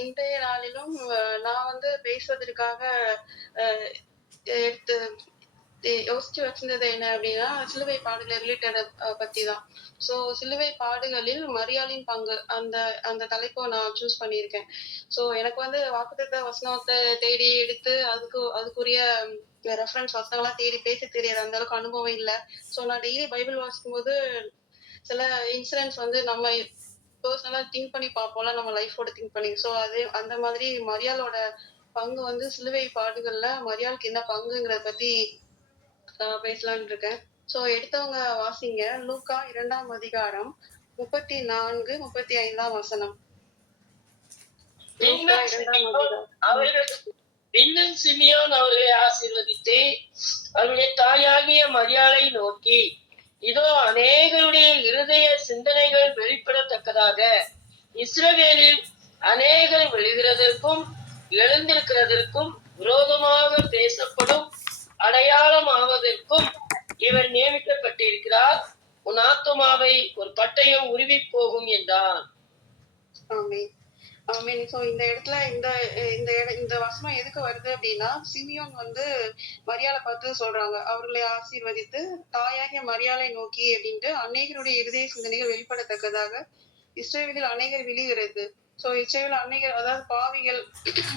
இன்றைய நாளிலும் நான் வந்து பேசுவதற்காக எடுத்து யோசிச்சு வச்சிருந்தது என்ன அப்படின்னா சிலுவை பாடுகள் ரிலேட்டட் பத்தி தான் ஸோ சிலுவை பாடுகளில் மரியாளின் பங்கு அந்த அந்த தலைப்பை நான் சூஸ் பண்ணியிருக்கேன். ஸோ எனக்கு வந்து வாக்குத்த வசனத்தை தேடி எடுத்து அதுக்கு அதுக்குரிய ரெஃபரன்ஸ் வசனங்களாம் தேடி பேச தெரியாது. அந்த அளவுக்கு அனுபவம் இல்லை. ஸோ நான் டெய்லி பைபிள் வாசிக்கும் போது சில இன்சிடென்ட்ஸ் வந்து நம்ம பர்சனலா திங்க் பண்ணி பார்ப்போம்ல நம்ம லைஃபோட திங்க் பண்ணி. ஸோ அது அந்த மாதிரி மரியாளோட பங்கு வந்து சிலுவை பாடுகள்ல மரியாளுக்கு என்ன பங்குங்கிறத பத்தி ஆஹ் பேசலாம்னு இருக்கேன். ஸோ எடுத்தவங்க வாசிங்க. லூக்கா இரண்டாம் அதிகாரம் முப்பத்தி நான்கு முப்பத்தி ஐந்தாம் வசனம் பின்னும் சிமியோன் அவர்களை ஆசீர்வதித்து அவருடைய தாயாகிய மரியாதை நோக்கி இதோ அநேகருடைய இருதய சிந்தனைகள் வெளிப்படத்தக்கதாக இஸ்ரவேலில் அநேகர் விழுகிறதற்கும் எழுந்திருக்கிறதற்கும் விரோதமாக பேசப்படும் அடையாளமாவதற்கும் இவர் நியமிக்கப்பட்டிருக்கிறார். உன் ஆத்மாவை ஒரு பட்டயம் உருவி போகும் என்றான். ஐ மீன் ஸோ இந்த இடத்துல இந்த இந்த இந்த வசனம் எதுக்கு வருது அப்படின்னா சிமியோன் வந்து மரியாதை பார்த்து சொல்றாங்க. அவர்களை ஆசீர்வதித்து தாயாகிய மரியாதை நோக்கி அப்படின்ட்டு அநேகருடைய இருதய சிந்தனைகள் வெளிப்படத்தக்கதாக இஸ்ரேலில் அநேகர் விழுகிறது. ஸோ இச்சையில் அன்னைகள் அதாவது பாவிகள்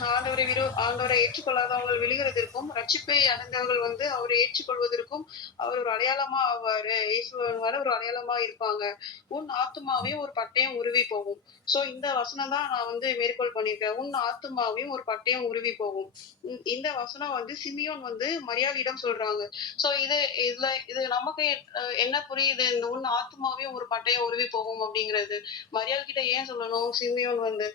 ஆண்டவரை விரு ஆண்டவரை ஏற்றுக்கொள்ளாதவங்கள் விழுகிறதற்கும் ரட்சிப்பை அடைந்தவர்கள் வந்து அவரை ஏற்றுக்கொள்வதற்கும் அவர் ஒரு அடையாளமா ஆவாரு. இயேசுவால ஒரு அடையாளமா இருப்பாங்க. உன் ஆத்துமாவையும் ஒரு பட்டயம் உருவி போகும். சோ இந்த வசனம் தான் நான் வந்து மேற்கோள் பண்ணியிருக்கேன். உன் ஆத்துமாவையும் ஒரு பட்டயம் உருவி போகும். இந்த- வசனம் வந்து சிமியோன் வந்து மரியாதையிடம் சொல்றாங்க. சோ இது இதுல இது நமக்கு என்ன புரியுது? இந்த உன் ஆத்துமாவையும் ஒரு பட்டயம் உருவி போகும் அப்படிங்கிறது. மரியாதை கிட்ட ஏன் சொல்லணும்? சிமியோன் வந்து.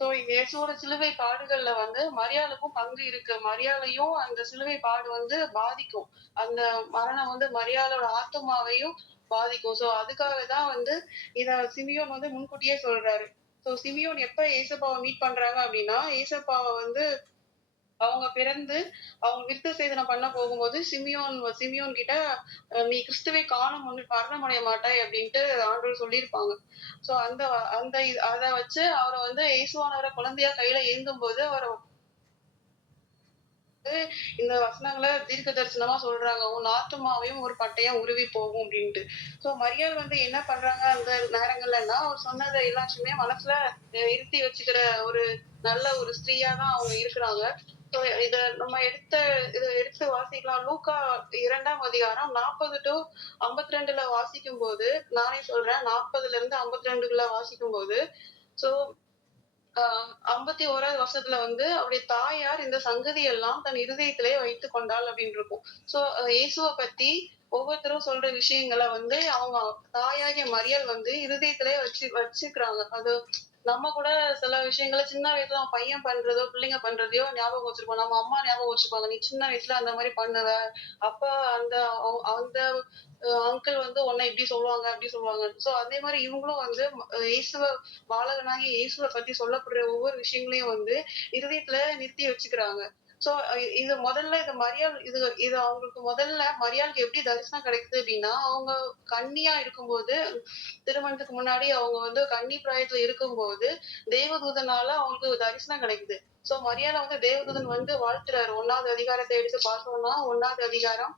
ஸோ இயேசுவோட சிலுவை பாடுகள்ல வந்து மரியாளுக்கும் பங்கு இருக்கு. மரியாதையும் அந்த சிலுவை பாடு வந்து பாதிக்கும். அந்த மரணம் வந்து மரியாளோட ஆத்துமாவையும் பாதிக்கும். ஸோ அதுக்காக தான் வந்து இத சிமியோன் வந்து முன்கூட்டியே சொல்றாரு. ஸோ சிமியோன் எப்ப ஏசப்பாவை மீட் பண்றாங்க அப்படின்னா ஏசப்பாவை வந்து அவங்க பிறந்து அவங்க விருத்த சேதனம் பண்ண போகும்போது சிமியோன் சிமியோன் கிட்ட நீ கிறிஸ்துவை காணும் ஒன்று மரணமடைய மாட்டாய் அப்படின்ட்டு ஆண்டவர் சொல்லியிருப்பாங்க. சோ அந்த அந்த அதை வச்சு அவரை வந்து இயேசுவானவரை குழந்தையா கையில ஏந்தும் போது அவரை வந்து இந்த வசனங்களை தீர்க்க தரிசனமா சொல்றாங்க. உன் ஆத்துமாவையும் ஒரு பட்டையா உருவி போகும் அப்படின்ட்டு. சோ மரியாள் வந்து என்ன பண்றாங்க அந்த நேரங்கள்லன்னா அவர் சொன்னதை எல்லாத்தையுமே மனசுல இருத்தி வச்சுக்கிற ஒரு நல்ல ஒரு ஸ்திரீயா தான் அவங்க இருக்கிறாங்க. இத நம்ம எடுத்த இதை எடுத்து வாசிக்கலாம். லூக்கா இரண்டாம் அதிகாரம் நாற்பது டு ஐம்பத்தி ரெண்டுல வாசிக்கும் போது நானே சொல்றேன் நாற்பதுல இருந்து ஐம்பத்தி ரெண்டுக்குள்ள வாசிக்கும் போது சோ ஐம்பத்தி ஓராவது வருஷத்துல வந்து அவருடைய தாயார் இந்த சங்கதி எல்லாம் தன் இருதயத்திலே வைத்து கொண்டாள் அப்படின்னு இருக்கும் சோ இயேசுவை பத்தி ஒவ்வொருத்தரும் சொல்ற விஷயங்களை வந்து அவங்க தாயாகிய மரியல் வந்து இருதயத்திலே வச்சு வச்சுக்கிறாங்க. அது நம்ம கூட சில விஷயங்களை சின்ன வயசுல அவன் பையன் பண்றதோ பிள்ளைங்க பண்றதையோ ஞாபகம் வச்சிருப்போம். நம்ம அம்மா ஞாபகம் வச்சுப்பாங்க. நீ சின்ன வயசுல அந்த மாதிரி பண்ணுவ. அப்ப அந்த அவ- அந்த அங்கிள் வந்து உன்னை இப்படி சொல்லுவாங்க அப்படி சொல்லுவாங்க. சோ அதே மாதிரி இவங்களும் வந்து இயேசுவ பாலகனாகி இயேசுவை பத்தி சொல்லப்படுற ஒவ்வொரு விஷயங்களையும் வந்து இருதயத்துல நிறுத்தி வச்சுக்கிறாங்க. சோ இது முதல்ல இது மரியாள் இது இது அவங்களுக்கு முதல்ல மரியாளுக்கு எப்படி தரிசனம் கிடைக்குது அப்படின்னா அவங்க கன்னியா இருக்கும்போது திருமணத்துக்கு முன்னாடி அவங்க வந்து கன்னி பிராயத்துல இருக்கும்போது தேவதூதனால அவங்களுக்கு தரிசனம் கிடைக்குது. சோ மரியாதை வந்து தேவதூதன் வந்து வாழ்த்துறாரு. ஒன்னாவது அதிகாரத்தை எடுத்து பார்த்தோம்னா ஒன்னாவது அதிகாரம்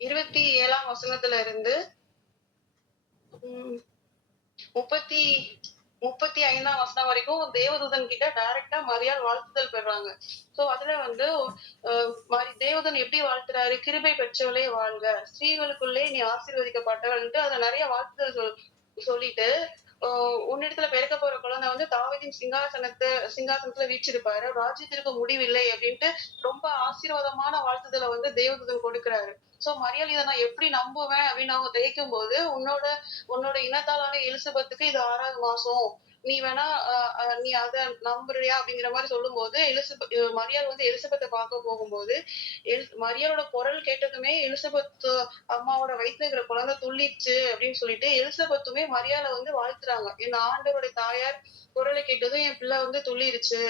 இருபத்தி ஏழாம் வசனத்துல இருந்து உம், முப்பத்தி முப்பத்தி ஐந்தாம் வசனம் வரைக்கும் தேவதூதன் கிட்ட டைரக்டா மரியாள் வாழ்த்துதல் பெறாங்க சோ அதுல வந்து தேவதன் எப்படி வாழ்த்துறாரு? கிருபை பெற்றவளே வாழ்க. ஸ்திரீகளுக்குள்ளே நீ ஆசீர்வதிக்கப்பட்டவள்ன்ட்டு அதுல நிறைய வாழ்த்துதல் சொல் சொல்லிட்டு உன்னிடத்துல பிறக்க போற குழந்தை வந்து தாவீதின் சிங்காசனத்தை சிங்காசனத்துல வீச்சிருப்பாரு. ராஜ்யத்திற்கு முடிவில்லை அப்படின்ட்டு ரொம்ப ஆசீர்வாதமான வாழ்த்துதலை வந்து தேவதூதன் கொடுக்கிறாரு. சோ மரியாதை இதை நான் எப்படி நம்புவேன் அப்படின்னு அவங்க திகைக்கும் போது உன்னோட உன்னோட இனத்தாலான எலிசபெத்துக்கு இது ஆறாவது மாசம். நீ வேணா நீ அத நம்புறியா அப்படிங்கிற மாதிரி சொல்லும்போது எலிசபெத் மரியாள் வந்து எலிசபெத்தை பார்க்க போகும்போது எல்- மரியாளோட குரல் கேட்டதுமே எலிசபெத் அம்மாவோட வயிற்றுங்கிற குழந்தை துள்ளிடுச்சு அப்படின்னு சொல்லிட்டு எலிசபெத்துமே மரியாதை வந்து வாழ்த்துறாங்க. என் ஆண்டவருடைய தாயார் குரலை கேட்டதும் என் பிள்ளை வந்து துள்ளிருச்சு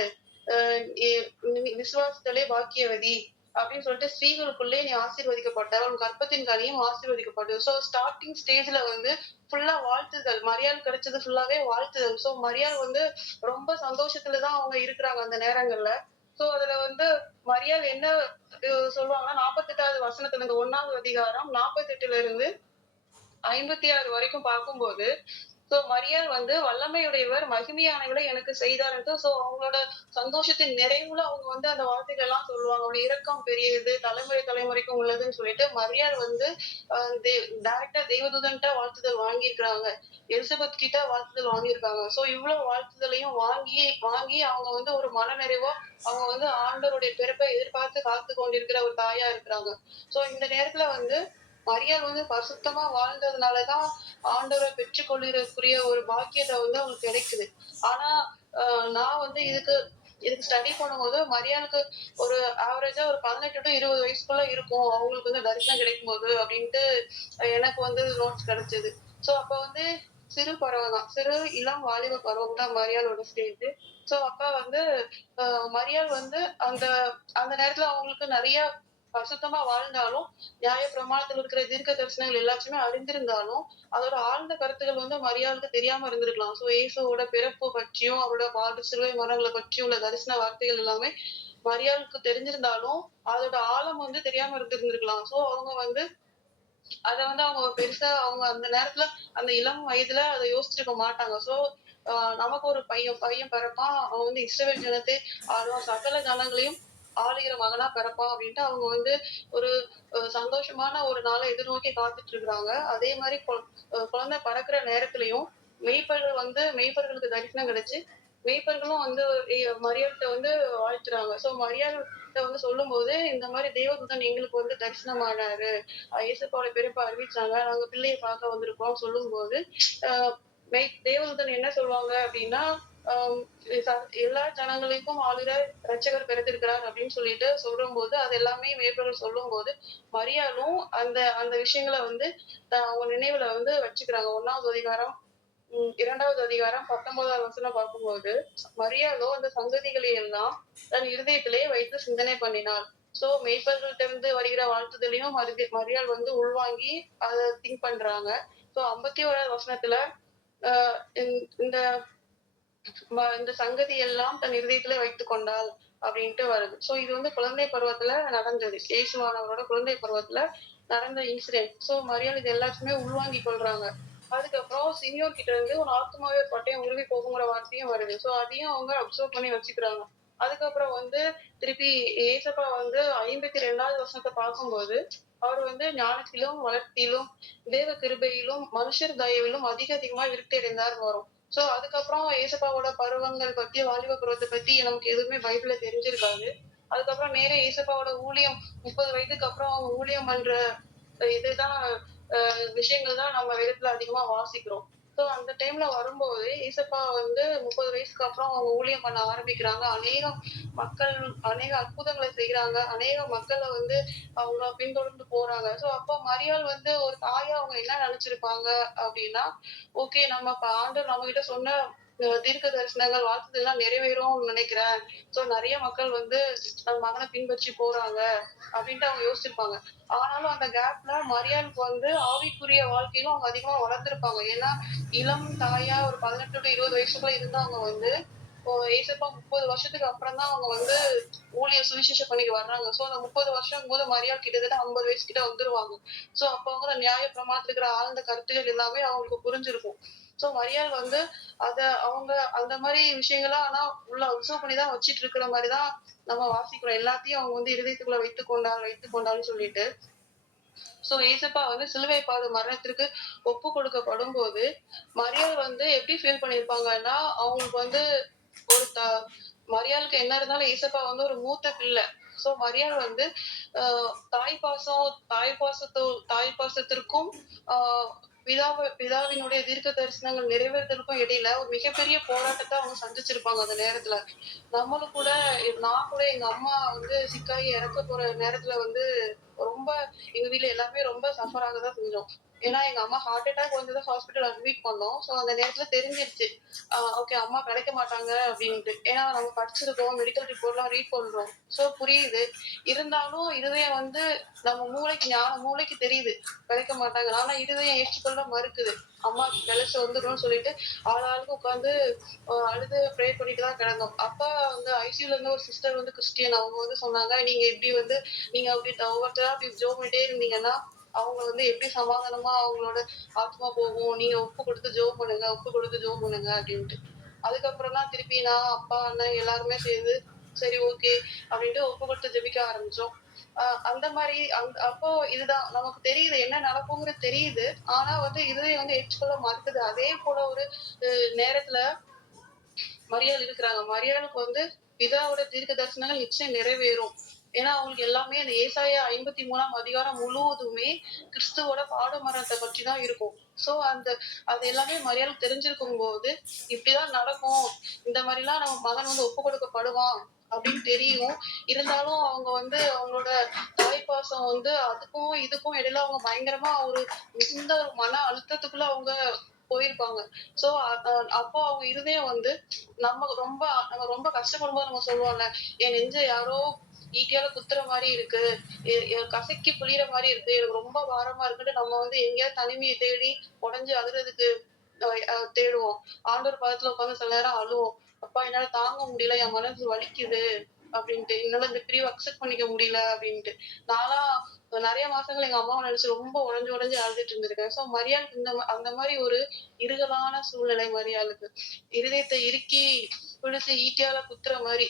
விசுவாசத்திலே பாக்கியவதி. அப்படின்னு சொல்லிட்டு ஸ்திரீகளுக்குள்ளே நீ ஆசீர்வதிக்கப்பட்ட உன் கர்ப்பத்தின் கனியும் ஆசீர்வதிக்கப்பட்டது. சோ ஸ்டார்டிங் ஸ்டேஜ்ல வந்து ஃபுல்லா வாழ்த்துதல். மரியாள் கிடைச்சது ஃபுல்லாவே வாழ்த்துதல். சோ மரியாள் வந்து ரொம்ப சந்தோஷத்துலதான் அவங்க இருக்கிறாங்க அந்த நேரங்கள்ல. சோ அதுல வந்து மரியாள் என்ன சொல்லுவாங்கன்னா நாற்பத்தெட்டாவது வசனத்துல இருந்து ஒன்னாவது அதிகாரம் நாற்பத்தெட்டுல இருந்து ஐம்பத்தி ஆறு வரைக்கும் பார்க்கும்போது சோ மரியாள் வந்து வல்லமையுடையவர் மகிமையானவரை எனக்கு செய்தார்ன்ட்டு சோ அவங்களோட சந்தோஷத்தின் நிறைவுல அவங்க வந்து அந்த வார்த்தைகள் எல்லாம் சொல்லுவாங்க. அவருடைய இரக்கம் பெரியது தலைமுறை தலைமுறைக்கும் உள்ளதுன்னு சொல்லிட்டு மரியாள் வந்து டைரக்டா தெய்வதூதன்ட்ட வாழ்த்துதல் வாங்கியிருக்கிறாங்க. எலிசபெத் கிட்ட வாழ்த்துதல் வாங்கியிருக்காங்க. சோ இவ்வளவு வாழ்த்துதலையும் வாங்கி வாங்கி அவங்க வந்து ஒரு மன நிறைவோ அவங்க வந்து ஆண்டவருடைய பிறப்பை எதிர்பார்த்து காத்து கொண்டிருக்கிற ஒரு தாயா இருக்கிறாங்க. சோ இந்த நேரத்துல வந்து மரியாள் வந்து பரிசுத்தமா வாழ்ந்ததுனாலதான் ஆண்டவரை பெற்றுக்கொள்கிறதுக்குரிய ஒரு பாக்கியத்தை வந்து அவங்களுக்கு கிடைக்குது. ஆனா நான் வந்து இதுக்கு இதுக்கு ஸ்டடி பண்ணும்போது மரியாளுக்கு ஒரு ஆவரேஜா ஒரு பதினெட்டு டு இருபது வயசுக்குள்ள இருக்கும். அவங்களுக்கு வந்து தரிசனம் கிடைக்கும் போது அப்படின்ட்டு எனக்கு வந்து நோட்ஸ் கிடைச்சது. சோ அப்ப வந்து சிறு பருவம் தான். சிறு இளம் வாலிப பருவம் தான் மரியாளோட ஸ்டேஜ் சோ அப்ப வந்து மரியாள் வந்து அந்த அந்த நேரத்துல அவங்களுக்கு நிறைய பரிசுத்தமா வாழ்ந்தாலும் நியாய பிரமாணத்தில் இருக்கிற தீர்க்க தரிசனங்கள் எல்லாத்தையுமே அறிந்திருந்தாலும் அதோட ஆழ்ந்த கருத்துக்கள் வந்து மரியாதைக்கு தெரியாம இருந்திருக்கலாம். சோ இயேசுவோட பிறப்பு பற்றியும் அவரோட பாடு சிலுவை மரங்களை பற்றியும் உள்ள தரிசன வார்த்தைகள் எல்லாமே மரியாதைக்கு தெரிஞ்சிருந்தாலும் அதோட ஆழம் வந்து தெரியாம இருந்திருந்திருக்கலாம். சோ அவங்க வந்து அத வந்து அவங்க பெருசா அவங்க அந்த நேரத்துல அந்த இளம் வயதுல அதை யோசிச்சிருக்க மாட்டாங்க. சோ நமக்கு ஒரு பையன் பையன் பிறப்பான். அவன் வந்து இஸ்ரவேல் ஜனத்தை ஆளுவான். சகல ஜனங்களையும் ஆளுகிற மகனா பிறப்பான் அப்படின்ட்டு அவங்க வந்து ஒரு சந்தோஷமான ஒரு நாளை எதிர்நோக்கி காத்துட்டு இருக்கிறாங்க. அதே மாதிரி குழந்தை பறக்கிற நேரத்திலயும் மெய்ப்பர்கள் வந்து மெய்ப்பர்களுக்கு தரிசனம் கிடைச்சு மெய்ப்பர்களும் வந்து மரியாதை வந்து வாழ்த்துறாங்க. சோ மரியாதை வந்து சொல்லும் போது இந்த மாதிரி தேவதூதன் எங்களுக்கு வந்து தரிசனமானாரு. அஹ் இயேசுப்பாவோட பிறப்பை அறிவிச்சாங்க. நாங்க பிள்ளையை பார்க்க வந்திருக்கோம் சொல்லும் போது ஆஹ் மெய் தேவதூதன் என்ன சொல்லுவாங்க அப்படின்னா எல்லா ஜனங்களுக்கும் ஆளுகிற ரட்சகர் பிறந்திருக்கிறார் அப்படின்னு சொல்லிட்டு சொல்லும் போது அது எல்லாமே மேற்பர்கள் சொல்லும் போது மரியாளும் அந்த அந்த விஷயங்களை வந்து அவங்க நினைவுல வந்து வச்சுக்கிறாங்க. ஒன்னாவது அதிகாரம் இரண்டாவது அதிகாரம் பத்தொன்பதாவது வசனம் பார்க்கும்போது மரியாதோ அந்த சங்கதிகளை எல்லாம் தன் இருதயத்திலே வைத்து சிந்தனை பண்ணினாள் சோ மேய்ப்பர்கள்ட்ட இருந்து வருகிற வாழ்த்துதலையும் மரியாள் வந்து உள்வாங்கி அதை திங்க் பண்றாங்க. சோ ஐம்பத்தி ஓராவது வசனத்துல ஆஹ் இந்த- இந்த சங்கதி எல்லாம் தன் இருதயத்துல வைத்துக் கொண்டாள் அப்படின்ட்டு வருது. சோ இது வந்து குழந்தை பருவத்துல நடந்தது. இயேசுவானவரோட குழந்தை பருவத்துல நடந்த இன்சிடென்ட் சோ மரியாள் இது எல்லாத்தையுமே உள்வாங்கி கொள்றாங்க. அதுக்கப்புறம் சினியோர் கிட்ட இருந்து ஒரு ஆத்மாவே பட்டையும் உருவி போகுங்கிற வார்த்தையும் வருது. சோ அதையும் அவங்க அப்சர்வ் பண்ணி வச்சுக்கிறாங்க. அதுக்கப்புறம் வந்து திருப்பி ஏசப்பா வந்து ஐம்பத்தி ரெண்டாவது வருஷத்தை பார்க்கும்போது அவர் வந்து ஞானத்திலும் வளர்த்தியிலும் தேவ கிருபையிலும் மனுஷர் தயவிலும் அதிக அதிகமா விருட்டறிந்தார் வரும். சோ அதுக்கப்புறம் ஏசப்பாவோட பருவங்கள் பத்தி வாலிப பருவத்தை பத்தி நமக்கு எதுவுமே பைபிள்ல தெரிஞ்சிருக்காது. அதுக்கப்புறம் நேர ஏசப்பாவோட ஊழியம் முப்பது வயதுக்கு அப்புறம் அவங்க ஊழியம் பண்ற இதுதான் விஷயங்கள் தான் நம்ம வேதத்துல அதிகமா வாசிக்கிறோம். சோ அந்த டைம்ல வரும்போது ஈசப்பா வந்து முப்பது வயசுக்கு அப்புறம் அவங்க ஊழியம் பண்ண ஆரம்பிக்கிறாங்க. அநேக மக்கள் அநேக அற்புதங்களை செய்யறாங்க அநேக மக்களை வந்து அவங்க பின்தொடர்ந்து போறாங்க. சோ அப்போ மரியாள் வந்து ஒரு தாயா அவங்க என்ன நினைச்சிருப்பாங்க அப்படின்னா ஓகே நம்ம இப்ப நம்ம கிட்ட சொன்ன தீர்க்க தரிசனங்கள் வாழ்த்துதல் எல்லாம் நிறைவேறும்னு நினைக்கிறேன். சோ நிறைய மக்கள் வந்து நம்ம மகனை பின்பற்றி போறாங்க அப்படின்ட்டு அவங்க யோசிச்சிருப்பாங்க. ஆனாலும் அந்த கேப்ல மரியாளுக்கு வந்து ஆவிக்குரிய வாழ்க்கையிலும் அவங்க அதிகமா வளர்ந்துருப்பாங்க. ஏன்னா இளம் தாயா ஒரு பதினெட்டு டு இருபது வயசுக்குள்ள இருந்தவங்க வந்து ஏசப்பா முப்பது வருஷத்துக்கு அப்புறம் தான் அவங்க வந்து ஊழிய சுவிசேஷம் பண்ணிட்டு வர்றாங்க. சோ அந்த முப்பது வருஷம் போது மரியாள் கிட்டத்தட்ட ஐம்பது வயசு கிட்ட வந்துருவாங்க. சோ அப்ப அவங்க நியாய பிரமாணத்துல இருக்கிற ஆழ்ந்த கருத்துகள் எல்லாமே அவங்களுக்கு புரிஞ்சிருக்கும். சோ மரியாள் வந்து அத அவங்க அந்த மாதிரி விஷயங்களா ஆனா உள்ள அப்சர்வ் பண்ணி தான் வச்சிட்டு இருக்கிற மாதிரி தான் நம்ம வாசிக்கிறோம். எல்லாத்தையும் அவங்க வந்து இருதயத்துக்குள்ள வைத்துக் கொண்டாள் வைத்துக் கொண்டாள்னு சொல்லிட்டு. சோ ஏசப்பா வந்து சிலுவை பாது மரணத்திற்கு ஒப்பு கொடுக்கப்படும் போது மரியாள் வந்து எப்படி ஃபீல் பண்ணிருப்பாங்கன்னா அவங்களுக்கு வந்து ஒரு த மரியாளுக்கு என்ன இருந்தாலும் ஏசப்பா வந்து ஒரு மூத்த பிள்ளை. சோ மரியாள் வந்து தாய் பாசம் தாய் பாசத்தோ தாய் பாசத்திற்கும் ஆஹ் பிதாவை பிதாவினுடைய தீர்க்க தரிசனங்கள் நிறைவேறதுக்கும் இடையில ஒரு மிகப்பெரிய போராட்டத்தை அவங்க சந்திச்சிருப்பாங்க அந்த நேரத்துல. நம்மளும் கூட நான் கூட எங்க அம்மா வந்து சிக்காயி இறக்க போற நேரத்துல வந்து ரொம்ப எங்க வீட்டுல எல்லாமே ரொம்ப சஃபர் ஆக தான் செஞ்சோம். ஏன்னா எங்க அம்மா ஹார்ட் அட்டாக் வந்தது ஹாஸ்பிட்டல் அட்மிட் பண்ணோம். ஸோ அந்த நேரத்துல தெரிஞ்சிருச்சு. ஓகே அம்மா கிடைக்க மாட்டாங்க அப்படின்ட்டு. ஏன்னா நம்ம படிச்சிருக்கோம் மெடிக்கல் ரிப்போர்ட்லாம் ரீட் பண்றோம். ஸோ புரியுது. இருந்தாலும் இருதயம் வந்து நம்ம மூளைக்கு ஞான மூளைக்கு தெரியுது. கிடைக்க மாட்டாங்க. ஆனா இருதயம் ஏற்றுக்கொள்ள மறுக்குது. அம்மா கிளச்சு வந்துடும் சொல்லிட்டு ஆளாளுக்கு உட்காந்து அழுது ப்ரே பண்ணிட்டு தான் கிடந்தோம். அப்பா வந்து ஐசியூல இருந்து ஒரு சிஸ்டர் வந்து கிறிஸ்டியன் அவங்க வந்து சொன்னாங்க நீங்க இப்படி வந்து நீங்க அப்படி ஒவ்வொருத்தரா அப்படி ஜோ பண்ணிட்டே இருந்தீங்கன்னா அவங்க வந்து எப்படி சமாதானமா அவங்களோட ஆத்மா போகும்? நீங்க உப்பு கொடுத்து ஜோ பண்ணுங்க உப்பு கொடுத்து ஜோ பண்ணுங்க அப்படின்ட்டு. அதுக்கப்புறம் தான் திருப்பி நான் அப்பா அண்ணன் எல்லாருமே சேர்ந்து சரி ஓகே அப்படின்ட்டு ஒப்பு கொடுத்து ஜெபிக்க ஆரம்பிச்சோம். அந்த மாதிரி அந்த அப்போ இதுதான். நமக்கு தெரியுது என்ன நடக்குங்கிறது தெரியுது. ஆனா வந்து இதுவே வந்து ஏற்றுக்கொள்ள மறுக்குது. அதே போல ஒரு நேரத்துல மரியாள் இருக்கிறாங்க. மரியாளுக்கு வந்து பிதாவோட தீர்க்க தரிசனங்கள் நிச்சயம் நிறைவேறும். ஏன்னா அவங்களுக்கு எல்லாமே அந்த ஏசாயா ஐம்பத்தி மூணாம் அதிகாரம் முழுவதுமே கிறிஸ்துவோட பாட மரணத்தை பற்றி தான் இருக்கும். சோ அந்த அது எல்லாமே மரியாதை தெரிஞ்சிருக்கும் போது இப்படிதான் நடக்கும். இந்த மாதிரிலாம் நம்ம மகன் வந்து ஒப்பு கொடுக்கப்படுவான் அப்படின்னு தெரியும். இருந்தாலும் அவங்க வந்து அவங்களோட தாய்ப்பாசம் வந்து அதுக்கும் இதுக்கும் இடையில அவங்க பயங்கரமா ஒரு மிகுந்த ஒரு மன அழுத்தத்துக்குள்ள அவங்க போயிருப்பாங்க. சோ அப்போ அவங்க இருதயம் வந்து நம்ம ரொம்ப நம்ம ரொம்ப கஷ்டப்படும் போது நம்ம சொல்லுவோம்ல என் நெஞ்ச யாரோ ஈட்டியால குத்துற மாதிரி இருக்கு. கசக்கி புளியற மாதிரி இருக்கு. எனக்கு ரொம்ப பாரமா இருக்குன்னு நம்ம வந்து எங்கேயாவது தனிமையை தேடி உடஞ்சு அழுறதுக்கு தேடுவோம். ஆண்டோர் பதத்துல உட்காந்து சில நேரம் அழுவோம். அப்பா என்னால தாங்க முடியல என் மனசு வலிக்குது அப்படின்ட்டு. என்னால இந்த பிரிவு அக்செப்ட் பண்ணிக்க முடியல அப்படின்ட்டு. நானா நிறைய மாசங்கள் எங்க அம்மாவை நினைச்சு ரொம்ப உடஞ்சு உடஞ்சு அழுதுட்டு இருந்திருக்கேன். சோ மரியாளுக்கு இந்த அந்த மாதிரி ஒரு இருகலான சூழ்நிலை மரியாளுக்கு. இருதயத்தை இறுக்கி பிடிச்சு ஈட்டியால குத்துற மாதிரி.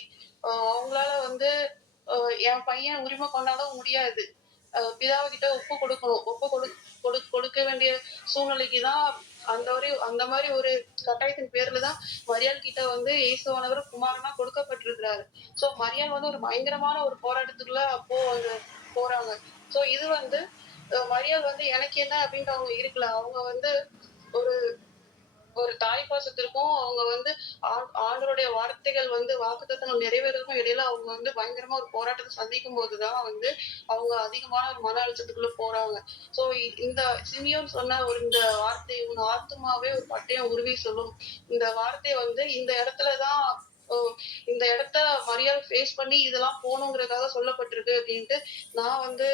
அவங்களால வந்து என் பையன் உரிமை கொண்டாட முடியாது. பிதாவுகிட்ட ஒப்பு கொடுக்கணும். ஒப்பு கொடு கொடுக்க வேண்டிய சூழ்நிலைக்கு தான் அந்த ஒரு அந்த மாதிரி ஒரு கட்டாயத்தின் பேர்ல தான் மரியாள் கிட்ட வந்து இயேசுவானவர் குமாரனா கொடுக்கப்பட்டிருக்கிறாரு. சோ மரியாள் வந்து ஒரு பயங்கரமான ஒரு போராட்டத்துக்குள்ள அப்போ அங்க போறாங்க. சோ இது வந்து மரியாள் வந்து எனக்கு என்ன அப்படின்ட்டு அவங்க இருக்கல. அவங்க வந்து ஒரு ஒரு தாய் பாசத்திற்கும் அவங்க வந்து ஆ- வார்த்தைகள் வந்து வாக்குத்தத்தங்கள் நிறைவேறதுக்கும் இடையில அவங்க வந்து பயங்கரமா ஒரு போராட்டத்தை சந்திக்கும் போதுதான் வந்து அவங்க அதிகமான ஒரு மன அழுத்தத்துக்குள்ள போறாங்க. சோ இந்த சிமியோன் சொன்ன ஒரு இந்த வார்த்தை உன் ஆத்துமாவே ஒரு பட்டயம் உருவி சொல்லும். இந்த வார்த்தை வந்து இந்த இடத்துலதான் இந்த இடத்த மரியாதை ஃபேஸ் பண்ணி இதெல்லாம் போகணுங்கிறதுக்காக சொல்லப்பட்டிருக்கு அப்படின்ட்டு நான் வந்து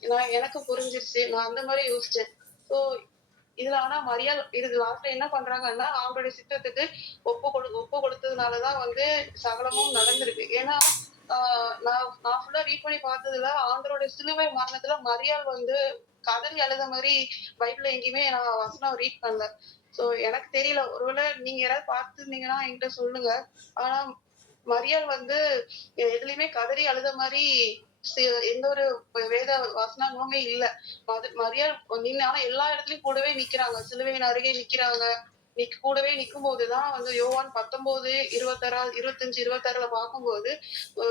நான் எனக்கு புரிஞ்சிருச்சு. நான் அந்த மாதிரி யோசிச்சேன். ஸோ இதுல ஆனா மரியாள் இது லாஸ்ட்ல என்ன பண்றாங்கன்னா அவங்களுடைய சித்தத்துக்கு ஒப்பு கொடு ஒப்பு கொடுத்ததுனாலதான் வந்து சகலமும் நடந்திருக்கு. ஏன்னா நான் நான் ஃபுல்லா ரீட் பண்ணி பார்த்ததுல ஆண்டரோட சிலுவை மரணத்துல மரியாள் வந்து கதறி அழுத மாதிரி பைபிள்ல எங்கேயுமே நான் வசனம் ரீட் பண்ணல. சோ எனக்கு தெரியல. ஒருவேளை நீங்க யாராவது பார்த்துருந்தீங்கன்னா என்கிட்ட சொல்லுங்க. ஆனா மரியாள் வந்து எதுலயுமே கதறி அழுத மாதிரி எந்த ஒரு வேத வசனங்களுமே இல்ல. மரியா மரியாள் நின்னு ஆனா எல்லா இடத்துலயும் கூடவே நிக்கிறாங்க. சிலுவையின் அருகே நிக்கிறாங்க. நிக் கூடவே நிக்கும் போதுதான் வந்து யோவான் பத்தொன்பது இருபத்தாறா இருபத்தஞ்சு இருபத்தாறுல பார்க்கும்போது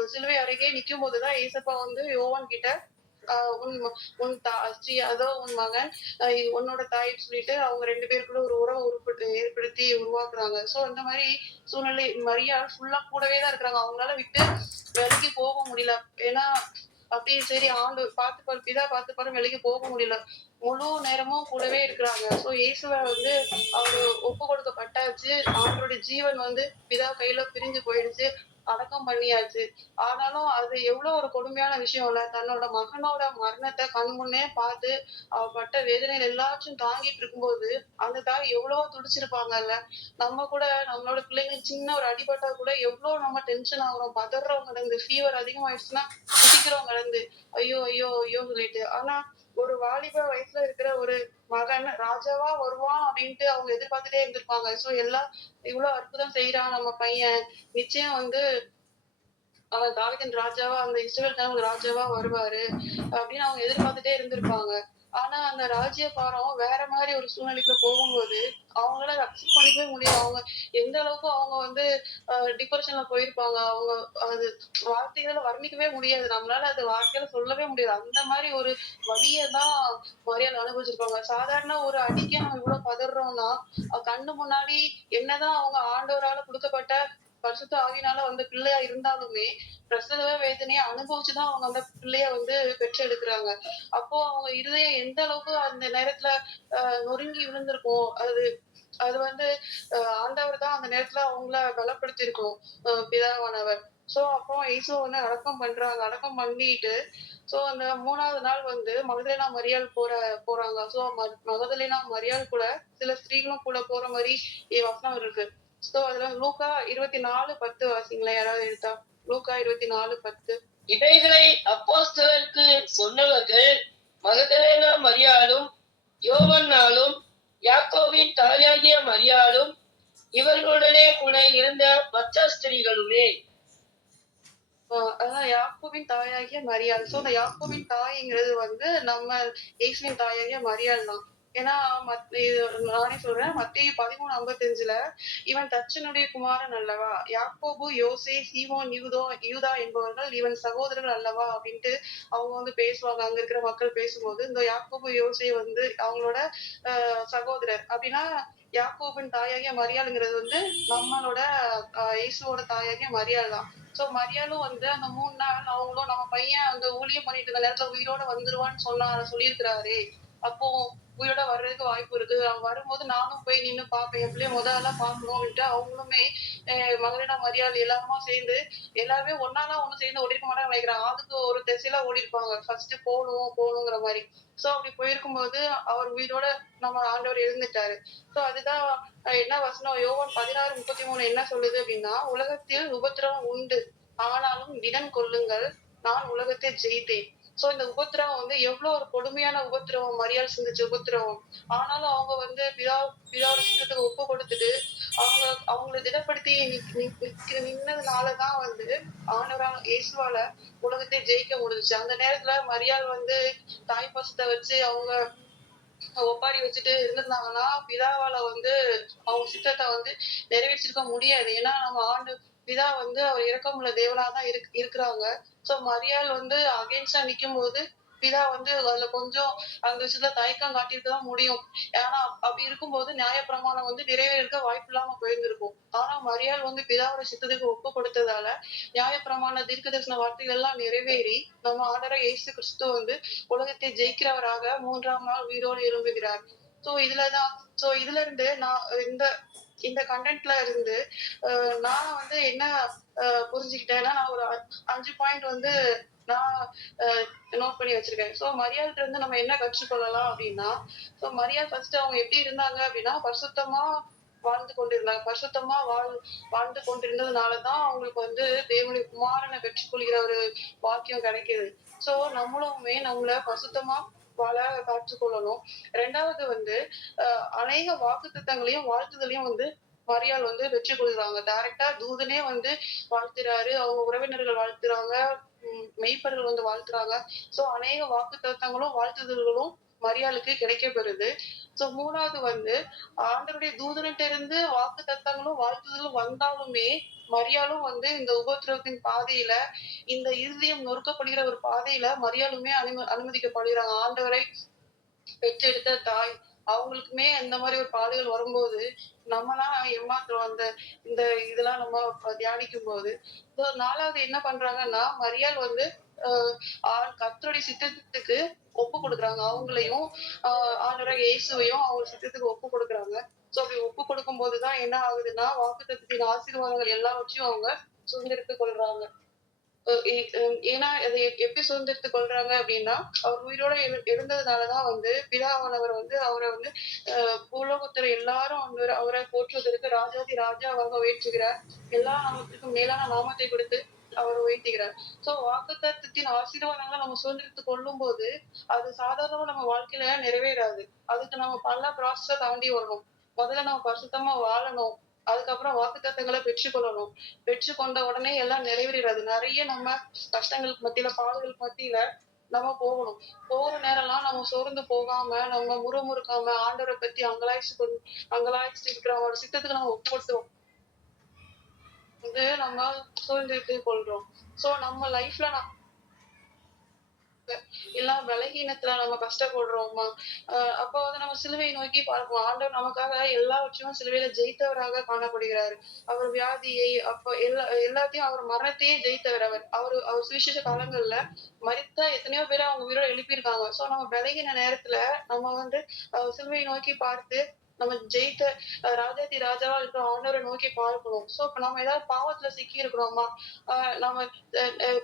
சிலுவை அருகே நிக்கும் போதுதான் ஏசப்பா வந்து யோவான் கிட்ட உன் உன் தா ஸ்ரீ அதோ உன் மகன் உன்னோட தாய்ன்னு சொல்லிட்டு அவங்க ரெண்டு பேருக்குள்ள ஒரு உறவு உருப்படு ஏற்படுத்தி உருவாக்குறாங்க. சோ அந்த மாதிரி சூழ்நிலை மரியா ஃபுல்லா கூடவே தான் இருக்கிறாங்க அவங்களால விட்டு வேலைக்கு போக முடியல. ஏன்னா அப்படி சரி ஆண்டு பார்த்து பாரு பிதா பார்த்து பாரு வேலைக்கு போக முடியல. முழு நேரமும் கூடவே இருக்கிறாங்க. சோ இயேசுவை வந்து அவரு ஒப்பு கொடுக்கப்பட்டாச்சு. அவங்களுடைய ஜீவன் வந்து பிதா கையில பிரிஞ்சு போயிடுச்சு. அடக்கம் பண்ணியாச்சு. ஆனாலும் அது எவ்வளவு ஒரு கொடுமையான விஷயம் இல்ல. தன்னோட மகனோட மரணத்தை கண் முன்னே பார்த்து அவ பட்ட வேதனைகள் எல்லாத்தையும் தாங்கிட்டு இருக்கும்போது அந்த தாய் எவ்வளவு துடிச்சிருப்பாங்கல்ல நம்ம கூட நம்மளோட பிள்ளைங்களுக்கு சின்ன ஒரு அடிபட்டா கூட எவ்வளவு நம்ம டென்ஷன் ஆகுறோம். பதறவங்க இருந்து ஃபீவர் அதிகமாயிடுச்சுன்னா குடிக்கிறவங்க கிடந்து ஐயோ ஐயோ ஐயோ சொல்லிட்டு. ஆனா ஒரு வாலிப வயசுல இருக்கிற ஒரு மகன் ராஜாவா வருவான் அப்படின்ட்டு அவங்க எதிர்பார்த்துட்டே இருந்திருப்பாங்க. சோ எல்லாம் இவ்வளவு அற்புதம் செய்யறான் நம்ம பையன். நிச்சயம் வந்து அவன் தாவிதன் ராஜாவா அந்த இஸ்ரேல் ராஜாவா வருவாரு அப்படின்னு அவங்க எதிர்பார்த்துட்டே இருந்திருப்பாங்க. ஆனா அந்த ராஜ்ய பாரம் வேற மாதிரி ஒரு சூழ்நிலைக்குள்ள போகும்போது அவங்களால அக்செப்ட் பண்ணிக்கவே முடியும் அவங்க எந்த அளவுக்கு அவங்க வந்து டிப்ரெஷன்ல போயிருப்பாங்க அவங்க அது வார்த்தைகளால வர்ணிக்கவே முடியாது. நம்மளால அது வார்த்தையில சொல்லவே முடியாது. அந்த மாதிரி ஒரு வழியை தான் மரியாதை அனுபவிச்சிருப்பாங்க. சாதாரண ஒரு அடிக்கே நம்ம இவ்வளவு பதறோம்னா கண்ணு முன்னாடி என்னதான் அவங்க ஆண்டவரால கொடுக்கப்பட்ட பரிசுத்த ஆவியினால வந்து பிள்ளையா இருந்தாலுமே பிரசவ வேதனையை அனுபவிச்சுதான் அவங்க அந்த பிள்ளைய வந்து பெற்று எடுக்கிறாங்க அப்போ அவங்க இருதயம் எந்த அளவுக்கு அந்த நேரத்துல நொறுங்கி விழுந்திருக்கும் அது அது வந்து ஆண்டவர் தான் அந்த நேரத்துல அவங்கள பலப்படுத்தியிருக்கும் பிதாவானவர். சோ அப்போ இயேசுவை வந்து அடக்கம் பண்றாங்க அடக்கம் பண்ணிட்டு சோ அந்த மூணாவது நாள் வந்து மகதலேனா மரியாள் போற போறாங்க. சோ மகதலேனா மரியாள் கூட சில ஸ்திரீகளும் கூட போற மாதிரி வசனம் இருக்கு. சோ அதுல லூக்கா இருபத்தி நாலு பத்து வாசிங்களேன் யாராவது எடுத்தா? லூக்கா இருபத்தி நாலு பத்து. இவைகளை அப்போஸ்தலருக்கு சொன்னவர்கள் மகதலேனா மரியாளும் யோவன்னாலும் யாக்கோவின் தாயாகிய மரியாளும் இவர்களுடனே கூட இருந்த மற்ற ஸ்திரீகளுமே அதான் யாக்கோபின் தாயாகிய மரியாள். சோ அந்த யாக்கோபின் தாய்ங்கிறது வந்து நம்ம இயேசுவின் தாயாகிய மரியாள் தான். ஏன்னா மத் நானே சொல்றேன். மத்திய பதிமூணு ஐம்பத்தஞ்சுல இவன் தச்சனுடைய குமாரன் அல்லவா? யாக்கோபு யோசே சீமோன் யூதோ யூதா என்பவர்கள் இவன் சகோதரர்கள் அல்லவா? அப்படின்ட்டு அவங்க வந்து பேசுவாங்க. அங்க இருக்கிற மக்கள் பேசும்போது இந்த யாக்கோபு யோசே வந்து அவங்களோட சகோதரர். அப்படின்னா யாக்கோபின் தாயாகிய மரியாளுங்கிறது வந்து நம்மளோட ஆஹ் இயேசுவோட தாயாகிய மரியாள் தான். சோ மரியாளும் வந்து அந்த மூணு நாள் அவங்களும் நம்ம பையன் அந்த ஊழியம் பண்ணிட்டு இருந்த நேரத்துல உயிரோட வந்துருவான்னு சொன்னா சொல்லியிருக்கிறாரு. அப்போ உயிரோட வர்றதுக்கு வாய்ப்பு இருக்கு. அவங்க வரும்போது நானும் போய் நின்னு பாப்பேன் என் பிள்ளைய முதல்ல பாக்கணும்னுட்டு அவங்களுமே அஹ் மகளிரா மரியாதை எல்லாருமா சேர்ந்து எல்லாருமே ஒன்னாதான் ஒண்ணு சேர்ந்து ஓடி மாட்டாங்க நினைக்கிறாங்க அதுக்கு ஒரு திசையில ஓடி இருப்பாங்க ஃபர்ஸ்ட் போகணும் போகணுங்கிற மாதிரி. சோ அப்படி போயிருக்கும்போது அவர் உயிரோட நம்ம ஆண்டவர் இருந்துட்டாரு சோ அதுதான் என்ன வசனம்? யோகன் பதினாறு முப்பத்தி மூணு என்ன சொல்லுது அப்படின்னா உலகத்தில் உபத்திரவம் உண்டு. ஆனாலும் திடன் கொள்ளுங்கள் நான் உலகத்தை ஜெயித்தேன். சோ இந்த உபத்திரவம் வந்து எவ்வளவு ஒரு கொடுமையான உபத்திரவம் மரியாள் சிந்திச்ச உபத்திரவம். ஆனாலும் அவங்க வந்து பிதா பிதாவோட சித்தத்துக்கு ஒப்பு கொடுத்துட்டு அவங்க அவங்கள திடப்படுத்தி நின்னதுனாலதான் வந்து ஆனவரா இயேசுவால உலகத்தை ஜெயிக்க முடிஞ்சுச்சு. அந்த நேரத்துல மரியாள் வந்து தாய் பசத்தை வச்சு அவங்க ஒப்பாரி வச்சுட்டு இருந்திருந்தாங்கன்னா பிதாவால வந்து அவங்க சித்தத்தை வந்து நிறைவேற்றிருக்க முடியாது. ஏன்னா நம்ம ஆண்டு பிதா வந்து அவர் இறக்கமுள்ள தேவனா தான் இருக் இருக்கிறாங்க. சோ மரியாள் வந்து அகேன்ஸ்டா நிக்கும் போது பிதா வந்து அதுல கொஞ்சம் அந்த விஷயத்துல தயக்கம் காட்டிட்டு தான் முடியும். ஏன்னா அப்படி இருக்கும்போது நியாயப்பிரமாணம் வந்து நிறைவேற்க வாய்ப்பு இல்லாம போயிருந்திருக்கும். ஆனா மரியாள் வந்து பிதாவோட சித்தத்துக்கு ஒப்பு கொடுத்ததால நியாயப்பிரமாண தீர்க்க தரிசன வார்த்தைகள் எல்லாம் நிறைவேறி நம்ம ஆண்டர இயேசு கிறிஸ்து வந்து உலகத்தை ஜெயிக்கிறவராக மூன்றாம் நாள் உயிரோடு எழும்புகிறார். சோ இதுலதான் சோ இதுல இருந்து நான் இந்த இந்த கண்டென்ட்ல இருந்து நான் வந்து என்ன புரிஞ்சுக்கிட்டேன்னா நான் ஒரு அ- அஞ்சு பாயிண்ட் வந்து நான் நோட் பண்ணி வச்சிருக்கேன். ஸோ மரியாதை இருந்து நம்ம என்ன கற்றுக்கொள்ளலாம் அப்படின்னா ஸோ மரியாதை ஃபர்ஸ்ட் அவங்க எப்படி இருந்தாங்க அப்படின்னா பரிசுத்தமா வாழ்ந்து கொண்டிருந்தாங்க. பரிசுத்தமா வாழ் வாழ்ந்து கொண்டிருந்ததுனாலதான் அவங்களுக்கு வந்து தேவனுடைய குமாரனை பெற்றுக்கொள்கிற ஒரு வாக்கியம் கிடைக்குது. ஸோ நம்மளுமே நம்மள பரிசுத்தமா வாழ கற்றுக்கொள்ளணும் ரெண்டாவது வந்து அஹ் அநேக வாக்குத்தத்தங்களையும் வாழ்த்துதலையும் வந்து மரியாள் வந்து வெற்றி கொள்கிறாங்க டைரக்டா தூதனே வந்து வாழ்த்துறாரு. அவங்க உறவினர்கள் வாழ்த்துறாங்க. உம் மெய்ப்பர்கள் வந்து வாழ்த்துறாங்க. சோ அநேக வாக்கு தத்தங்களும் வாழ்த்துதல்களும் மரியாளுக்கு கிடைக்கப்பெறுது சோ மூணாவது வந்து ஆண்டவருடைய தூதனிட்ட இருந்து வாக்கு தத்தங்களும் வாழ்த்துதலும் வந்தாலுமே மரியாளும் வந்து இந்த உபத்திரவத்தின் பாதையில இந்த இருதயம் நொறுக்கப்படுகிற ஒரு பாதையில மரியாளுமே அனும அனுமதிக்கப்படுகிறாங்க ஆண்டவரை பெற்றெடுத்த தாய். அவங்களுக்குமே இந்த மாதிரி ஒரு பாதைகள் வரும்போது நம்மலாம் ஏமாத்துறோம் அந்த இந்த இதெல்லாம் நம்ம தியானிக்கும் போது நாலாவது என்ன பண்றாங்கன்னா மரியாள் வந்து ஆஹ் சித்தத்துக்கு ஒப்பு கொடுக்குறாங்க. அவங்களையும் ஆஹ் இயேசுவையும் அவங்க சித்தத்துக்கு ஒப்பு கொடுக்குறாங்க. சோ அப்படி ஒப்பு கொடுக்கும் போதுதான் என்ன ஆகுதுன்னா வாக்குத்தத்தின் ஆசீர்வாதங்கள் எல்லாவற்றையும் அவங்க சுதந்திரத்துக் கொள்றாங்க. ஏன்னா அதை எப்- எப்படி சுதந்திரத்து கொள்றாங்க அப்படின்னா அவர் உயிரோட இருந்ததுனாலதான் வந்து பிதாவானவர் வந்து அவரை வந்து அஹ் பூலோகத்துல எல்லாரும் வந்து அவரை போற்றுவதற்கு ராஜாதி ராஜாவாக உயர்த்துகிறார். எல்லா நாமத்திற்கும் மேலான நாமத்தை கொடுத்து அவர் உயர்த்துகிறார். சோ வாக்குத்தத்தின் ஆசீர்வாதங்களை நம்ம சுதந்திரத்து கொள்ளும் போது அது சாதாரணமா நம்ம வாழ்க்கையில நிறைவேறாது. அதுக்கு நம்ம பல ப்ராசஸ தாண்டி வரணும் முதல்ல நம்ம பரிசுத்தமா வாழணும். அதுக்கப்புறம் வாக்குத்தத்தங்களை பெற்றுக்கொள்ளணும். பெற்றுக்கொண்ட உடனே எல்லாம் நிறைவேறது நிறைய நம்ம கஷ்டங்களுக்கு மத்தியில பாடுகளுக்கு மத்தியில நம்ம போகணும். போகிற நேரம்லாம் நம்ம சோர்ந்து போகாம நம்ம முறுமுறுக்காம ஆண்டவரை பத்தி அங்கலாய்ச்சி அங்கலாய்ச்சி இருக்கிற அவரோட சித்தத்துக்கு நம்ம ஒப்புக்கொடுத்தோம் வந்து நம்ம சூழ்ந்துட்டு கொள்றோம். சோ நம்ம லைஃப்ல எல்லா பலகீனத்துல நம்ம கஷ்டப்படுறோமா? ஆஹ் அப்ப வந்து நம்ம சிலுவையை நோக்கி பார்ப்போம். ஆண்டவர் நமக்காக எல்லாவற்றையும் சிலுவையில ஜெயித்தவராக காணப்படுகிறார். அவர் வியாதியை அப்ப எல்லா எல்லாத்தையும் அவர் மரணத்தையே ஜெயித்தவர் அவர் அவரு அவர் சுவிசேஷ காலங்கள்ல மறித்தா எத்தனையோ பேர் அவங்க உயிரோட எழுப்பியிருக்காங்க. சோ நம்ம விலகின நேரத்துல நம்ம வந்து சிலுவையை நோக்கி பார்த்து நம்ம ஜெயித்த ராஜாதி ராஜாவா இருக்கிற ஆண்டவரை நோக்கி பார்க்கணும். சோ இப்ப நம்ம ஏதாவது பாவத்துல சிக்கி இருக்கிறோமா? ஆஹ் நம்ம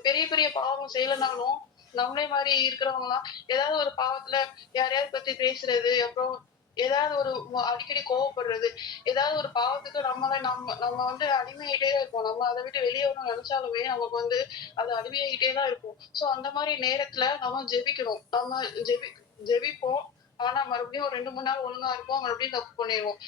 பெரிய பெரிய பாவம் செய்யலைனாலும் நம்மளே மாதிரி இருக்கிறவங்க எல்லாம் ஏதாவது ஒரு பாவத்துல யாரையாவது பத்தி பேசுறது அப்புறம் ஏதாவது ஒரு அடிக்கடி கோவப்படுறது ஏதாவது ஒரு பாவத்துக்கு நம்மள நம்ம நம்ம வந்து அடிமையிட்டே தான் இருப்போம். நம்ம அதை விட்டு வெளியே வரணும் நினைச்சாலுமே நமக்கு வந்து அது அடிமையாகிட்டே தான் இருக்கும். சோ அந்த மாதிரி நேரத்துல நம்ம ஜெபிக்கணும். நம்ம ஜெபி ஜெபிப்போம். ஆனா மறுபடியும் ஒரு ரெண்டு மூணு நாள் ஒழுங்கா இருப்போம். மறுபடியும் தப்பு பண்ணிடுவோம்.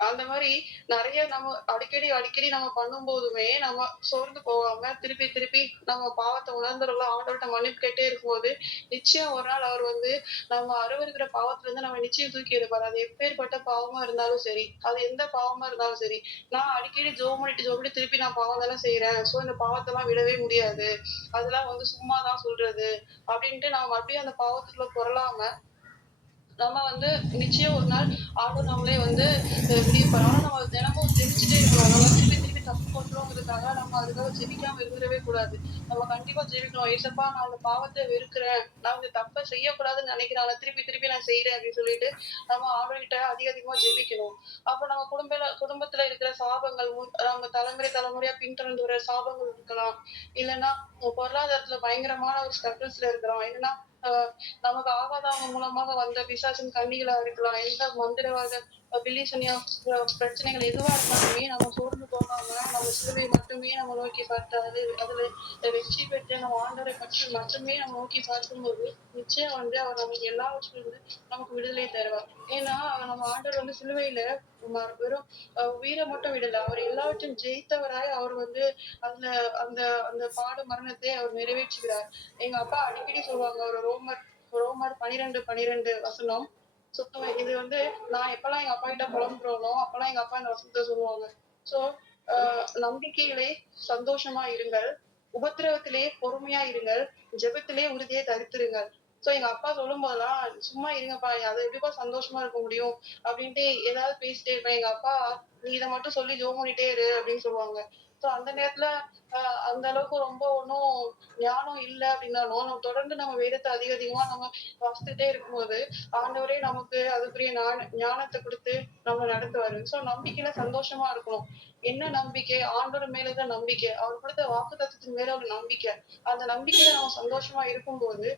அந்த மாதிரி நிறைய நம்ம அடிக்கடி அடிக்கடி நம்ம பண்ணும்போதுமே நம்ம சோர்ந்து போகாம திருப்பி திருப்பி நம்ம பாவத்தை உணர்ந்துடல ஆண்டவர்கிட்ட மன்னிப்பு கேட்டே இருக்கும்போது நிச்சயம் ஒரு நாள் அவர் வந்து நம்ம அருவருக்கிற பாவத்துல இருந்து நம்ம நிச்சயம் தூக்கி எடுப்பார் அது எப்பேற்பட்ட பாவமா இருந்தாலும் சரி அது எந்த பாவமா இருந்தாலும் சரி நான் அடிக்கடி ஜோம் பண்ணிட்டு ஜோம் பண்ணி திருப்பி நான் பாவம் தானே செய்யறேன் சோ இந்த பாவத்தெல்லாம் விடவே முடியாது. அதெல்லாம் வந்து சும்மா தான் சொல்றது. அப்படின்ட்டு நம்ம மறுபடியும் அந்த பாவத்துக்குள்ள பொருளாம நம்ம வந்து நிச்சயம் ஒரு நாள் ஆடும் நம்மளே வந்து அஹ் விடியப்பார் நம்ம தினமும் ஜெபிச்சுட்டே இருக்கணும் நம்ம திருப்பி திருப்பி தப்பு பண்றோங்கிறதுக்காக நம்ம அதுக்காக ஜெபிக்காம இருந்துடவே கூடாது. நம்ம கண்டிப்பா ஜெபிக்கணும். ஏசப்பா நான் அந்த பாவத்தை வெறுக்கிறேன். நான் இந்த தப்பை செய்யக்கூடாதுன்னு நினைக்கிறேன். ஆனா திருப்பி திருப்பி நான் செய்யறேன் அப்படின்னு சொல்லிட்டு நம்ம ஆண்டவர்கிட்ட அதிக அதிகமா ஜெபிக்கணும் அப்ப நம்ம குடும்ப குடும்பத்துல இருக்கிற சாபங்கள் முன்- நம்ம தலைமுறை தலைமுறையா பின்தொடர்ந்து வர சாபங்கள் இருக்கலாம். இல்லைன்னா பொருளாதாரத்துல பயங்கரமான ஒரு ஸ்ட்ரகிள்ஸ்ல இருக்கிறோம். இல்லைன்னா நமக்கு ஆகாதவங்க மூலமாக வந்த பிசாசின் கண்ணிகளா இருக்கலாம். எந்த மந்திரவாத பில்லிசனியா பிரச்சனைகள் எதுவா இருந்தாலுமே நம்ம சோர்ந்து போகாம நம்ம சிலுவை மட்டுமே நம்ம நோக்கி பார்த்து அது அதுல வெற்றி பெற்று நம்ம ஆண்டவரை பற்றி மட்டுமே நம்ம நோக்கி பார்க்கும்போது நிச்சயம் வந்து அவர் நமக்கு எல்லாவற்றிலிருந்து நமக்கு விடுதலை தருவார். ஏன்னா அவர் நம்ம ஆண்டவர் வந்து சிலுவையில குமார் வெறும் உயிரை மட்டும் விடல. அவர் எல்லாவற்றையும் ஜெயித்தவராய் அவர் வந்து அதுல அந்த அந்த பாட மரணத்தை அவர் நிறைவேற்றுகிறார். எங்க அப்பா அடிக்கடி சொல்லுவாங்க ஒரு ரோமர் ரோமர் பனிரெண்டு பனிரெண்டு வசனம். சுத்தம் இது வந்து நான் எப்பெல்லாம் எங்க அப்பா கிட்ட புலம்புறோனோ அப்பெல்லாம் எங்க அப்பா இந்த வசனத்தை சொல்லுவாங்க. சோ நம்பிக்கையிலே சந்தோஷமா இருங்கள். உபத்திரவத்திலே பொறுமையா இருங்கள். ஜெபத்திலே உறுதியை தரித்திருங்கள். சோ எங்க அப்பா சொல்லும் போதெல்லாம் சும்மா இருங்கப்பா அதை எப்படிப்பா சந்தோஷமா இருக்க முடியும்? அப்படின்ட்டு ஏதாவது பேசிட்டே இருப்பேன். எங்க அப்பா நீ இதை மட்டும் சொல்லி ஜோ பண்ணிட்டே இரு அப்படின்னு சொல்லுவாங்க. சோ அந்த நேரத்துல அந்த அளவுக்கு ரொம்ப ஒன்றும் ஞானம் இல்லை அப்படின்னாலும் நம்ம தொடர்ந்து நம்ம வேதத்தை அதிக அதிகமா நம்ம வாசித்துட்டே இருக்கும்போது ஆண்டவரே நமக்கு அதுக்குரிய ஞானத்தை கொடுத்து நம்ம நடத்துவாரு. சோ நம்பிக்கையில சந்தோஷமா இருக்கணும். என்ன நம்பிக்கை? ஆண்டவர் மேலதான் நம்பிக்கை. அவர் கொடுத்த வாக்கு மேல ஒரு நம்பிக்கை. அந்த நம்பிக்கையில நம்ம சந்தோஷமா இருக்கும்போது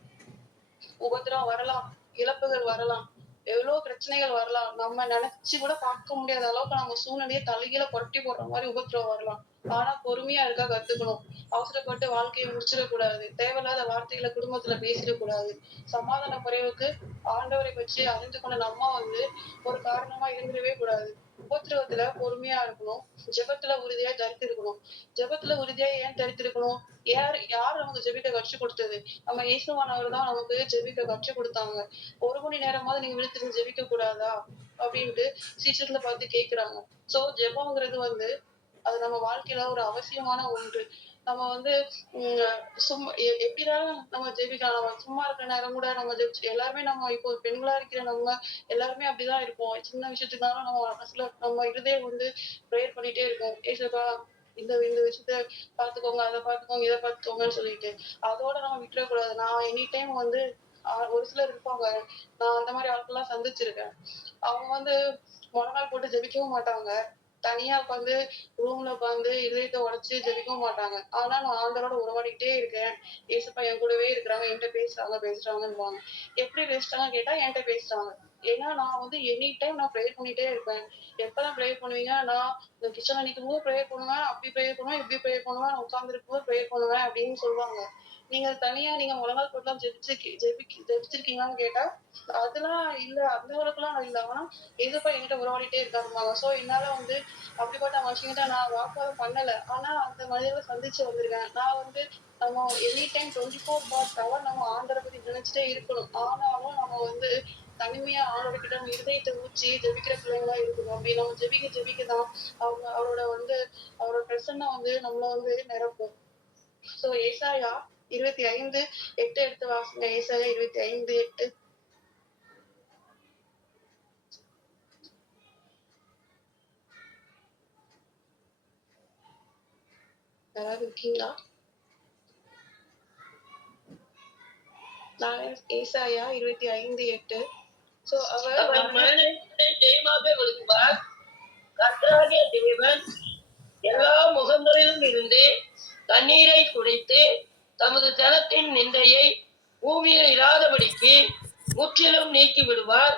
உபத்திரம் வரலாம் இழப்புகள் வரலாம் எவ்வளவு பிரச்சனைகள் வரலாம். நம்ம நினைச்சு கூட பார்க்க முடியாத அளவுக்கு நம்ம சூழ்நிலையை தலைகீழ புரட்டி போடுற மாதிரி உபத்திரம் வரலாம். ஆனா பொறுமையா இருக்க கத்துக்கணும். அவசரப்பட்டு வாழ்க்கையை முடிச்சிடக்கூடாது. தேவையில்லாத வார்த்தைகளை குடும்பத்துல பேசிடக்கூடாது. சமாதான குறைவுக்கு ஆண்டவரை பற்றி அறிந்து கொண்ட நம்ம வந்து ஒரு காரணமா இருந்துடவே கூடாது. உபத்திரவத்துல பொறுமையா இருக்கணும். ஜெபத்துல உறுதியா தரித்திருக்கணும். ஜெபத்துல உறுதியா ஏன் தரித்திருக்கணும்? யார் யார் நமக்கு ஜெபிக்க கற்றுக் கொடுத்தது? நம்ம இயேசுவானவர் தான் நமக்கு ஜெபிக்க கற்றுக் கொடுத்தாங்க. ஒரு மணி நேரமாவது நீங்க விழுத்து ஜெபிக்க கூடாதா? அப்படின்ட்டு சீச்சர்ல பார்த்து கேக்குறாங்க. சோ ஜெபம்ங்கிறது வந்து அது நம்ம வாழ்க்கையில ஒரு அவசியமான ஒன்று. நம்ம வந்து சும்மா எ- எப்படினாலும் நம்ம ஜெபிக்கலாம். நம்ம சும்மா இருக்கிற நேரம் கூட நம்ம ஜெபிச்சு எல்லாருமே நம்ம இப்போ பெண்களா இருக்கிற நம்ம எல்லாருமே அப்படிதான் இருப்போம். சின்ன விஷயத்துக்குனாலும் நம்ம மனசுல நம்ம இருதயம் வந்து ப்ரேயர் பண்ணிட்டே இருக்கோம். ஏசப்பா இந்த இந்த விஷயத்த பாத்துக்கோங்க அதை பாத்துக்கோங்க இதை பாத்துக்கோங்கன்னு சொல்லிட்டு. அதோட நம்ம விட்டுறக்கூடாது. நான் எனி டைம் வந்து ஒரு சிலர் இருப்பாங்க. நான் அந்த மாதிரி ஆட்கள்லாம் சந்திச்சிருக்கேன். அவங்க வந்து முழங்கால் போட்டு ஜெபிக்கவும் மாட்டாங்க. தனியா உட்காந்து ரூம்ல உட்காந்து இதயத்தை உடைச்சு ஜெபிக்கவும் மாட்டாங்க. ஆனா நான் ஆண்டரோட உறவாடிக்கிட்டே இருக்கேன். ஏசப்பா என் கூடவே இருக்கிறாங்க என்கிட்ட பேசுறாங்க பேசுறாங்க எப்படி பேசுறாங்க கேட்டா என்கிட்ட பேசுறாங்க. ஏன்னா நான் வந்து எனி டைம் நான் ப்ரேயர் பண்ணிட்டே இருப்பேன். எப்பதான் ப்ரேயர் பண்ணுவீங்க? நான் இந்த கிச்சன்ல நிற்கும் போது ப்ரேயர் பண்ணுவேன். அப்படி ப்ரேயர் பண்ணுவேன் இப்படி ப்ரேயர் பண்ணுவேன். உட்காந்துருக்கும் போது இருக்கும்போது ப்ரேயர் பண்ணுவேன் அப்படின்னு சொல்லுவாங்க. நீங்க தனியா நீங்க முழங்கால் போட்டுலாம் ஜெபிச்சு ஜெபிக்கு ஜெபிச்சிருக்கீங்களான்னு கேட்டா அதெல்லாம் இல்ல. அந்த அளவுக்குலாம் இல்ல ஆனா எதுப்பா என்கிட்ட உறவாடிட்டே இருக்காங்க சோ என்னால வந்து அப்படிப்பட்ட மனுஷங்கிட்ட நான் வாக்குவாதம் பண்ணல. ஆனா அந்த மனிதர்களை சந்திச்சு வந்திருக்கேன். நான் வந்து நம்ம any time twenty four bar tower நம்ம ஆண்டரை பத்தி நினைச்சிட்டே இருக்கணும். ஆனாலும் நம்ம வந்து தனிமையா ஆண்டவர்கிட்ட நம்ம இருதயத்தை ஊச்சி ஜெபிக்கிற பிள்ளைங்களா இருக்கணும். அப்படி நம்ம ஜெபிக்க ஜெபிக்க தான் அவங்க அவரோட வந்து அவரோட பிரசன்னம் வந்து நம்மள வந்து நிரப்பும். சோ ஏசாயா இருபத்தி ஐந்து எட்டு எடுத்து வாசிங்க. ஏசாயா இருபத்தி ஐந்து எட்டு. யாராவது இருக்கீங்களா? நான் ஏசாயா இருபத்தி ஐந்து எட்டு. சோ விழுங்குவார் கர்த்தராகிய தேவன். எல்லா முகங்களிலும் இருந்து தண்ணீரை குடைத்து தமது ஜனத்தின் நிந்தையை பூமியில் இராதபடிக்கு முற்றிலும் நீக்கி விடுவார்.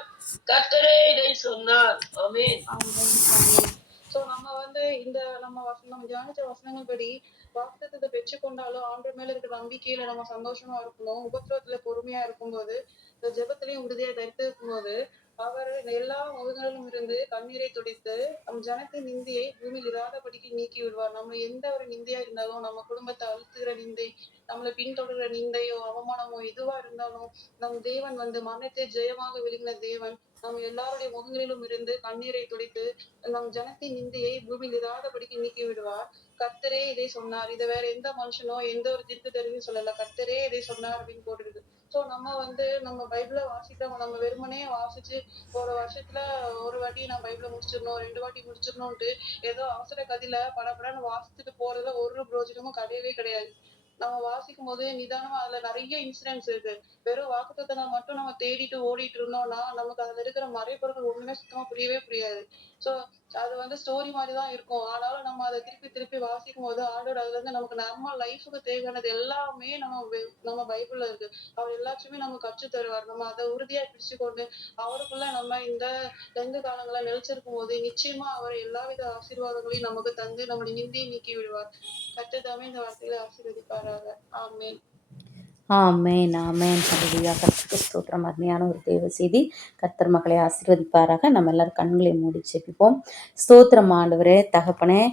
கர்த்தரே இதை சொன்னார். ஆமென். சோ நம்ம வந்து இந்த நம்ம வசனம் நம்ம தியானிச்ச வசனங்கள் படி வாக்குத்தத்தை பெற்றுக்கொண்டாலும் ஆண்டு மேல இருக்கிற நம்பிக்கையில நம்ம சந்தோஷமா இருக்கணும் உபத்திரத்துல பொறுமையா இருக்கும்போது இந்த ஜெபத்திலையும் உறுதியா தரித்து இருக்கும்போது அவர் எல்லா முகங்களிலும் இருந்து கண்ணீரை துடைத்து நம் ஜனத்தின் நிந்தியை பூமியில் இராதபடிக்கு நீக்கி விடுவார். நம்ம எந்த ஒரு நிந்தையா இருந்தாலும் நம்ம குடும்பத்தை அழுத்துகிற நிந்தை நம்மளை பின்தொடர்கிற நிந்தையோ அவமானமோ எதுவா இருந்தாலும் நம் தேவன் வந்து மரணத்தை ஜெயமாக விழுங்கின தேவன் நம்ம எல்லாருடைய முகங்களிலும் இருந்து கண்ணீரை துடைத்து நம் ஜனத்தின் நிந்தையை பூமியில் இராதபடிக்கு நீக்கி விடுவார். கத்தரே இதை சொன்னார். இதை வேற எந்த மனுஷனோ எந்த ஒரு தீர்க்கதரிசியும் சொல்லல. கத்தரே இதை சொன்னார் அப்படின்னு போட்டுருக்கு சோ நம்ம வந்து நம்ம பைபிள வாசிக்கிறவங்க நம்ம வெறுமனே வாசிச்சு ஒரு வருஷத்துல ஒரு வாட்டி நான் பைபிள முடிச்சிடணும் ரெண்டு வாட்டி முடிச்சிடணும்ட்டு ஏதோ அவசர கதியில படபடன்னு வாசிச்சுட்டு போறதுல ஒரு பிரோஜனமும் கிடையவே கிடையாது. நம்ம வாசிக்கும் போது நிதானமா அதுல நிறைய இன்சிடென்ட்ஸ் இருக்கு. வெறும் வாக்குத்தத்தங்களை மட்டும் நம்ம தேடிட்டு ஓடிட்டு இருந்தோம்னா நமக்கு அதுல இருக்கிற மறைபொருள் ஒண்ணுமே சுத்தமா புரியவே புரியாது. சோ அது வந்து ஸ்டோரி மாதிரி தான் இருக்கும். ஆனாலும் நம்ம அதை திருப்பி திருப்பி வாசிக்கும் போது ஆண்டோட அதுல இருந்து நமக்கு நம்ம லைஃபுக்கு தேவையானது எல்லாமே நம்ம நம்ம பைபிள்ல இருக்கு. அவர் எல்லாத்தையுமே நம்ம கற்று தருவார். நம்ம அதை உறுதியா பிடிச்சுக்கொண்டு அவருக்குள்ள நம்ம இந்த ரெண்டு காலங்களை நிலைச்சிருக்கும் போது நிச்சயமா அவர் எல்லாவித ஆசீர்வாதங்களையும் நமக்கு தந்து நம்மளை நிந்தியை நீக்கி விடுவார். கற்றுதாமே இந்த வார்த்தையில ஆசீர்வதிப்பாராக. ஆமேன். ஆமேன் ஆமேன். ஹalleluya கர்த்தருக்கு ஸ்தோத்திரம். அருமையான ஒரு தேவ செய்தி. கர்த்தர் மக்களை ஆசீர்வதிப்பாராக. நம்ம எல்லாரும் கண்களை மூடி செப்பிப்போம் ஸ்தோத்திரம் ஆண்டவரே தகப்பனே